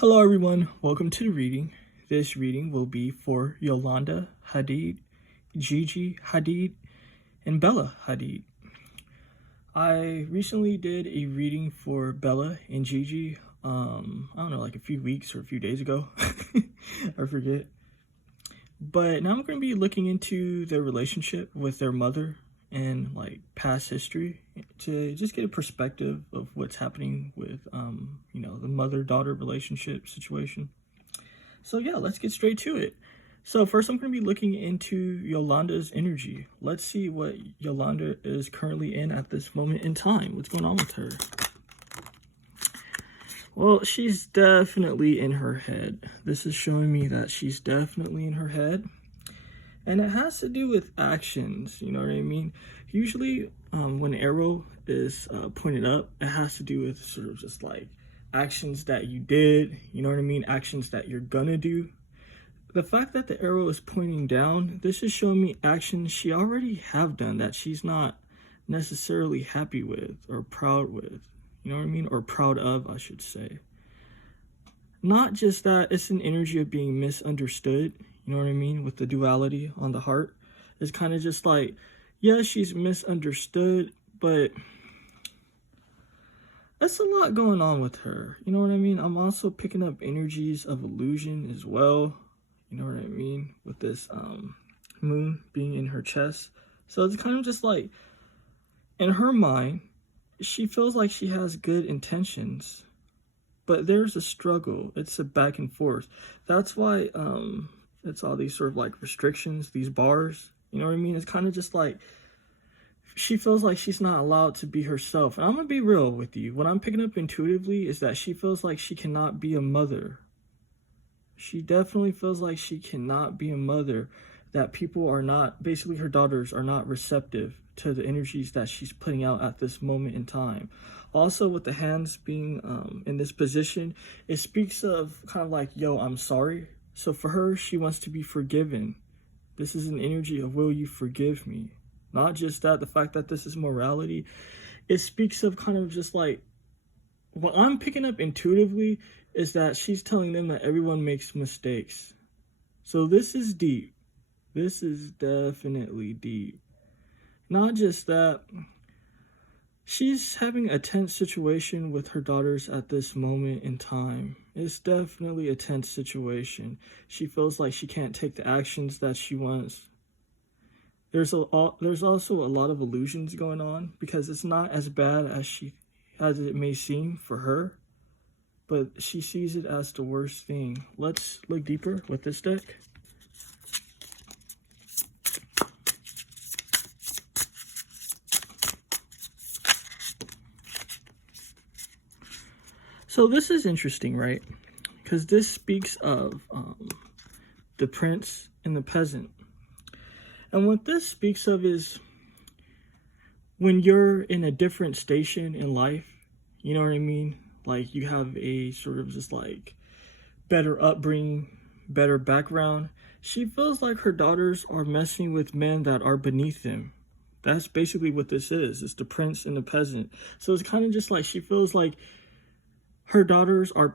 Hello everyone, welcome to the reading. This reading will be for Yolanda, Hadid, Gigi, Hadid, and Bella Hadid. I recently did a reading for Bella and Gigi, I don't know, like a few weeks or a few days ago. I forget. But now I'm going to be looking into their relationship with their mother and like past history to just get a perspective of what's happening with the mother-daughter relationship situation. So yeah, let's get straight to it. So first I'm going to be looking into Yolanda's energy. Let's see what Yolanda is currently in at this moment in time. What's going on with her? Well, she's definitely in her head. This is showing me that she's definitely in her head. And it has to do with actions, you know what I mean? Usually when an arrow is pointed up, it has to do with sort of just like actions that you did, you know what I mean? Actions that you're gonna do. The fact that the arrow is pointing down, this is showing me actions she already have done that she's not necessarily happy with or proud with, you know what I mean? Or proud of, I should say. Not just that, it's an energy of being misunderstood. You know what I mean? With the duality on the heart. It's kind of just like, yeah, she's misunderstood, but that's a lot going on with her. You know what I mean? I'm also picking up energies of illusion as well. You know what I mean? With this moon being in her chest. So it's kind of just like, in her mind, she feels like she has good intentions, but there's a struggle. It's a back and forth. That's why it's all these sort of like restrictions, these bars, you know what I mean? It's kind of just like she feels like she's not allowed to be herself. And I'm gonna be real with you. What I'm picking up intuitively is that she feels like she cannot be a mother. She definitely feels like she cannot be a mother, that people are not, basically her daughters are not receptive to the energies that she's putting out at this moment in time. Also, with the hands being in this position, it speaks of kind of like, yo, I'm sorry. So for her, she wants to be forgiven. This is an energy of, will you forgive me? Not just that, the fact that this is morality, it speaks of kind of just like, what I'm picking up intuitively is that she's telling them that everyone makes mistakes. So this is deep. This is definitely deep. Not just that, she's having a tense situation with her daughters at this moment in time. It's definitely a tense situation. She feels like she can't take the actions that she wants. There's also a lot of illusions going on because it's not as bad as it may seem for her, but she sees it as the worst thing. Let's look deeper with this deck. So this is interesting, right? Because this speaks of the prince and the peasant. And what this speaks of is when you're in a different station in life, you know what I mean? Like you have a sort of just like better upbringing, better background. She feels like her daughters are messing with men that are beneath them. That's basically what this is. It's the prince and the peasant. So it's kind of just like she feels like her daughters are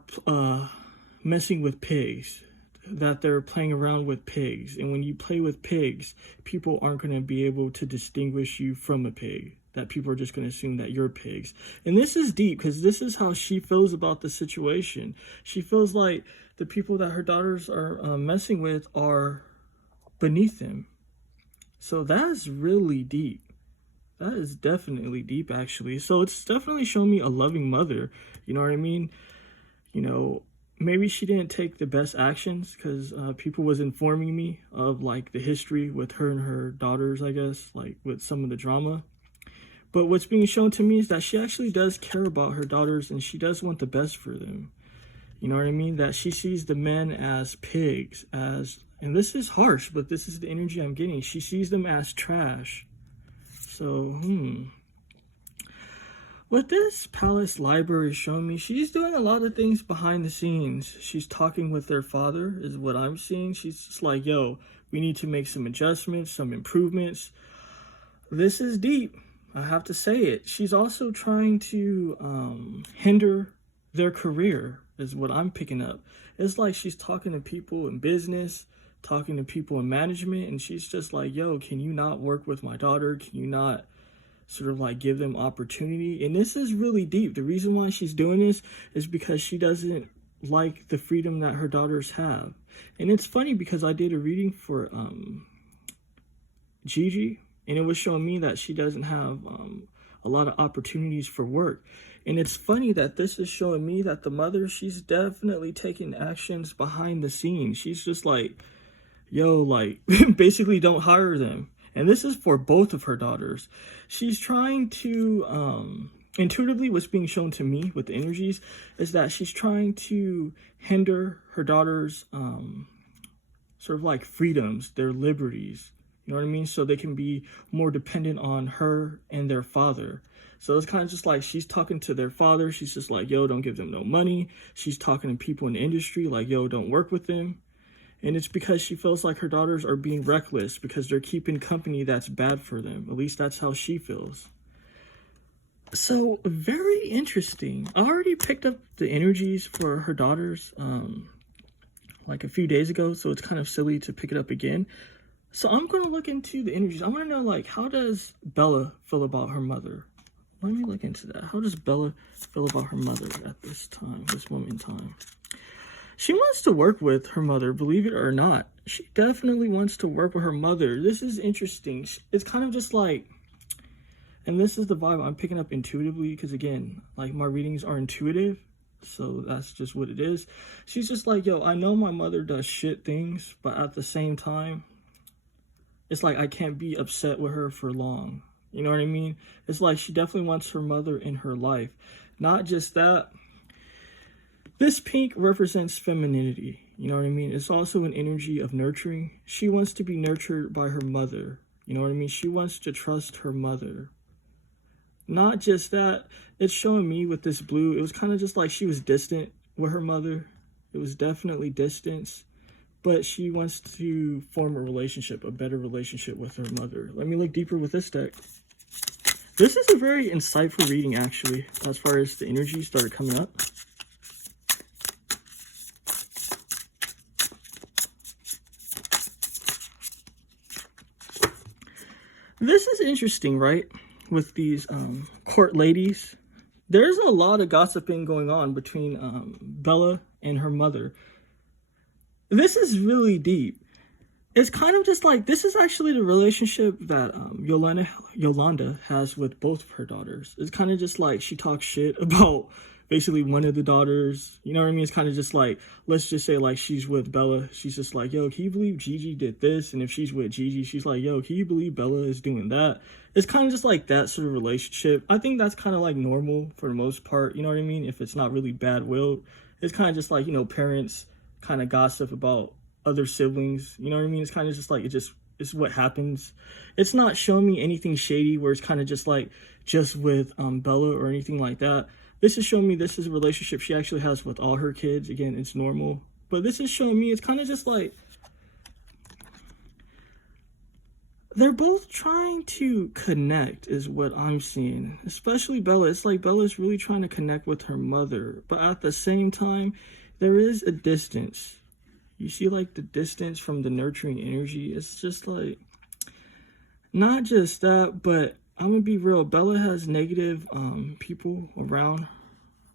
messing with pigs, that they're playing around with pigs. And when you play with pigs, people aren't going to be able to distinguish you from a pig, that people are just going to assume that you're pigs. And this is deep because this is how she feels about the situation. She feels like the people that her daughters are messing with are beneath them. So that's really deep. That is definitely deep, actually. So it's definitely showing me a loving mother. You know what I mean? You know, maybe she didn't take the best actions because people was informing me of like the history with her and her daughters, I guess, like with some of the drama. But what's being shown to me is that she actually does care about her daughters and she does want the best for them. You know what I mean? That she sees the men as pigs, and this is harsh, but this is the energy I'm getting. She sees them as trash. So, what this palace library is showing me, she's doing a lot of things behind the scenes. She's talking with their father, is what I'm seeing. She's just like, yo, we need to make some adjustments, some improvements. This is deep. I have to say it. She's also trying to hinder their career. is what I'm picking up. It's like she's talking to people in business, talking to people in management, and she's just like, yo, can you not work with my daughter? Can you not sort of like give them opportunity? And this is really deep. The reason why she's doing this is because she doesn't like the freedom that her daughters have. And it's funny because I did a reading for Gigi, and it was showing me that she doesn't have a lot of opportunities for work. And it's funny that this is showing me that the mother, she's definitely taking actions behind the scenes. She's just like, yo, like, basically don't hire them. And this is for both of her daughters. She's trying to, intuitively what's being shown to me with the energies is that she's trying to hinder her daughters' sort of like freedoms, their liberties. You know what I mean? So they can be more dependent on her and their father. So it's kind of just like she's talking to their father. She's just like, yo, don't give them no money. She's talking to people in the industry like, yo, don't work with them. And it's because she feels like her daughters are being reckless because they're keeping company that's bad for them. At least that's how she feels. So very interesting. I already picked up the energies for her daughters like a few days ago. So it's kind of silly to pick it up again. So I'm going to look into the energies. I want to know, like, how does Bella feel about her mother? Let me look into that. How does Bella feel about her mother at this time, this moment in time? She wants to work with her mother, believe it or not. She definitely wants to work with her mother. This is interesting. It's kind of just like, and this is the vibe I'm picking up intuitively because, again, like, my readings are intuitive. So that's just what it is. She's just like, yo, I know my mother does shit things, but at the same time, it's like I can't be upset with her for long. You know what I mean? It's like she definitely wants her mother in her life. Not just that. This pink represents femininity. You know what I mean? It's also an energy of nurturing. She wants to be nurtured by her mother. You know what I mean? She wants to trust her mother. Not just that. It's showing me with this blue. It was kind of just like she was distant with her mother. It was definitely distance. But she wants to form a relationship, a better relationship with her mother. Let me look deeper with this deck. This is a very insightful reading, actually, as far as the energies that are coming up. This is interesting, right? With these court ladies. There's a lot of gossiping going on between Bella and her mother. This is really deep. It's kind of just like, this is actually the relationship that Yolanda has with both of her daughters. It's kind of just like she talks shit about basically one of the daughters. You know what I mean? It's kind of just like, let's just say like she's with Bella. She's just like, yo, can you believe Gigi did this? And if she's with Gigi, she's like, yo, can you believe Bella is doing that? It's kind of just like that sort of relationship. I think that's kind of like normal for the most part. You know what I mean? If it's not really bad willed, it's kind of just like, you know, parents kind of gossip about other siblings. You know what I mean? It's kind of just like, it's what happens. It's not showing me anything shady where it's kind of just like just with Bella or anything like that. This is showing me this is a relationship she actually has with all her kids. Again, it's normal. But this is showing me it's kind of just like they're both trying to connect is what I'm seeing. Especially Bella. It's like Bella's really trying to connect with her mother. But at the same time, there is a distance. You see like the distance from the nurturing energy. It's just like, not just that, but I'm gonna be real. Bella has negative people around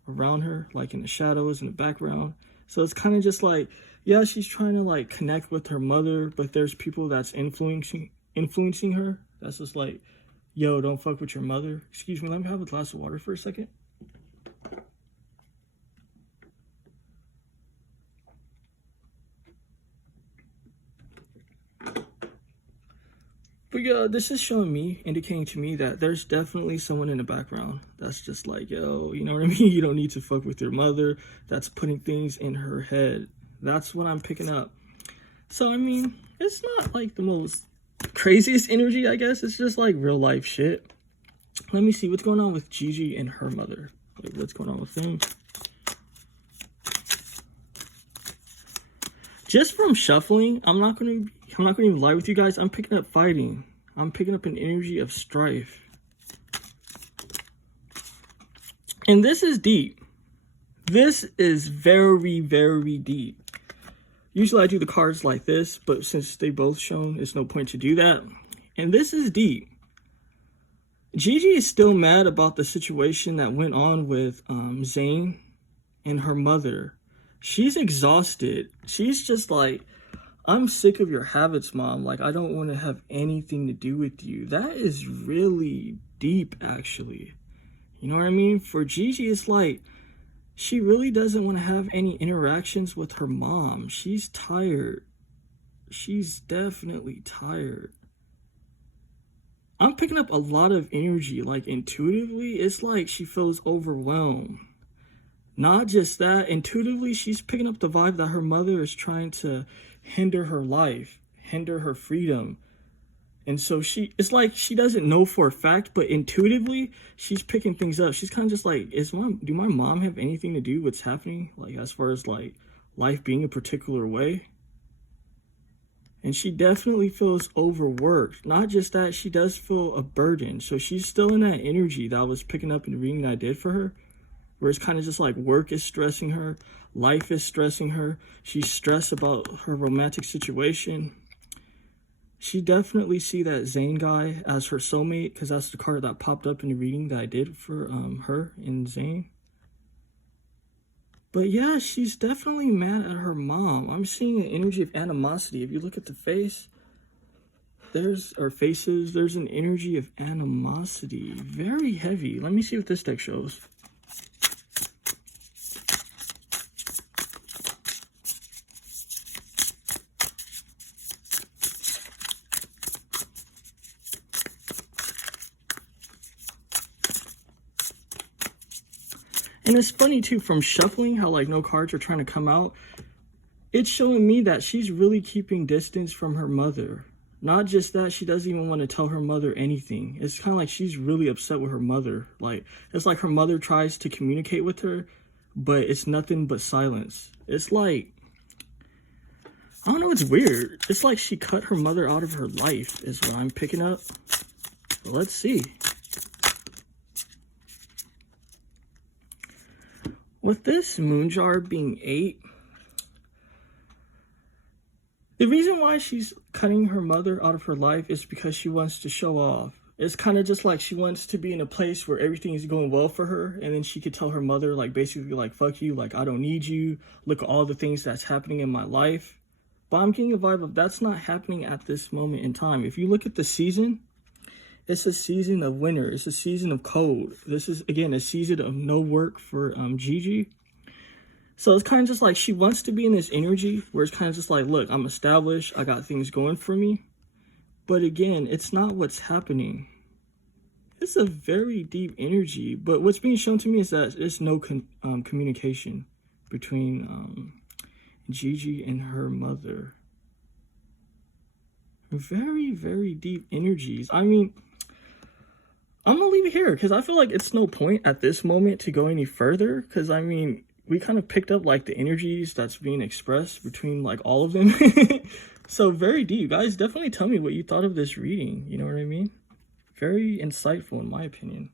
her, like in the shadows, in the background. So it's kind of just like, yeah, she's trying to like connect with her mother, but there's people that's influencing her. That's just like, yo, don't fuck with your mother. Excuse me, let me have a glass of water for a second. But yeah, this is showing me, indicating to me that there's definitely someone in the background that's just like, yo, you know what I mean? You don't need to fuck with your mother. That's putting things in her head. That's what I'm picking up. So, I mean, it's not like the most craziest energy, I guess. It's just like real life shit. Let me see what's going on with Gigi and her mother. Like, what's going on with them? Just from shuffling, I'm not gonna even lie with you guys. I'm picking up fighting. I'm picking up an energy of strife. And this is deep. This is very, very deep. Usually I do the cards like this, but since they both shown, there's no point to do that. And this is deep. Gigi is still mad about the situation that went on with Zayn and her mother. She's exhausted. She's just like, I'm sick of your habits, Mom. Like, I don't want to have anything to do with you. That is really deep, actually. You know what I mean? For Gigi, it's like, she really doesn't want to have any interactions with her mom. She's tired. She's definitely tired. I'm picking up a lot of energy, like intuitively. It's like she feels overwhelmed. Not just that, intuitively, she's picking up the vibe that her mother is trying to hinder her life, hinder her freedom. And so it's like she doesn't know for a fact, but intuitively, she's picking things up. She's kind of just like, do my mom have anything to do with what's happening? Like, as far as like life being a particular way? And she definitely feels overworked. Not just that, she does feel a burden. So she's still in that energy that I was picking up in the reading that I did for her, where it's kind of just like work is stressing her, life is stressing her. She's stressed about her romantic situation. She definitely see that Zayn guy as her soulmate, because that's the card that popped up in the reading that I did for her and Zayn. But yeah, she's definitely mad at her mom. I'm seeing an energy of animosity. If you look at the face, there's an energy of animosity. Very heavy. Let me see what this deck shows. And it's funny too, from shuffling, how like no cards are trying to come out. It's showing me that she's really keeping distance from her mother. Not just that, she doesn't even want to tell her mother anything. It's kind of like she's really upset with her mother. Like, it's like her mother tries to communicate with her, but it's nothing but silence. It's like, I don't know, it's weird. It's like she cut her mother out of her life is what I'm picking up. But let's see. With this moon jar being 8, the reason why she's cutting her mother out of her life is because she wants to show off. It's kind of just like she wants to be in a place where everything is going well for her, and then she could tell her mother, like, basically, like, fuck you, like, I don't need you, look at all the things that's happening in my life. But I'm getting a vibe of that's not happening at this moment in time. If you look at the season, it's a season of winter. It's a season of cold. This is, again, a season of no work for Gigi. So it's kind of just like she wants to be in this energy where it's kind of just like, look, I'm established. I got things going for me. But again, it's not what's happening. It's a very deep energy. But what's being shown to me is that there's no communication between Gigi and her mother. Very, very deep energies. I mean, I'm going to leave it here because I feel like it's no point at this moment to go any further. Because, I mean, we kind of picked up, like, the energies that's being expressed between, like, all of them. So, very deep. Guys, definitely tell me what you thought of this reading. You know what I mean? Very insightful, in my opinion.